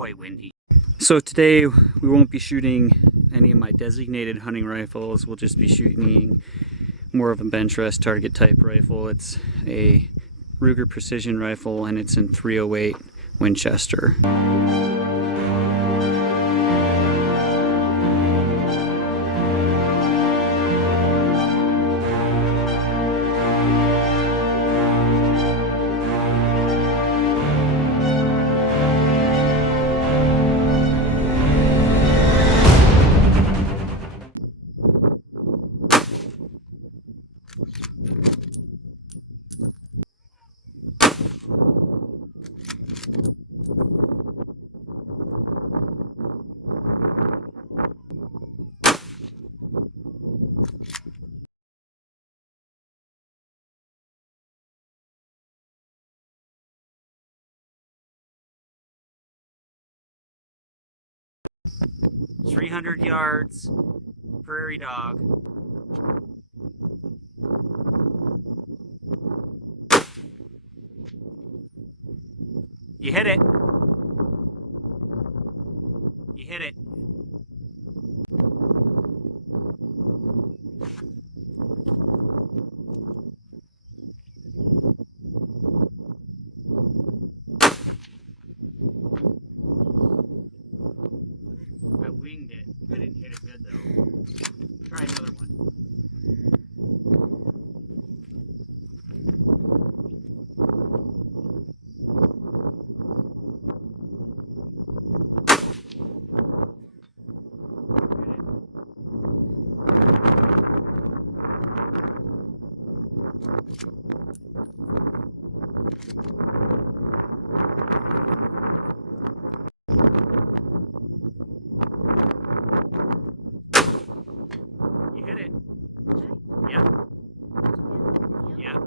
quite windy. So today we won't be shooting any of my designated hunting rifles. We'll just be shooting more of a bench rest target type rifle. It's a Ruger Precision rifle and it's in .308 Winchester. .300 yards, prairie dog. You hit it. You hit it. I winged it. I didn't hit it good though. Try another one. You hit it. Yeah. Yeah.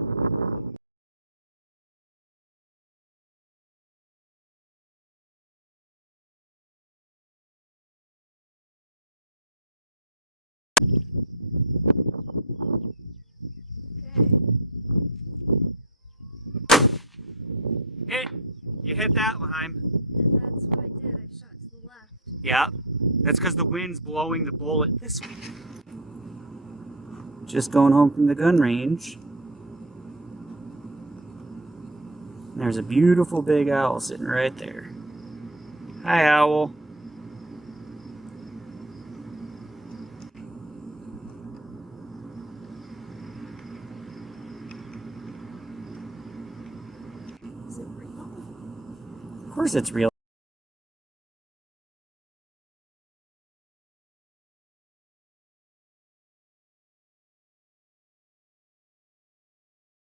You hit that line. That's what I did. I shot to the left. Yeah. That's because the wind's blowing the bullet this way. Just going home from the gun range. There's a beautiful big owl sitting right there. Hi, owl. Is it real? Of course it's real.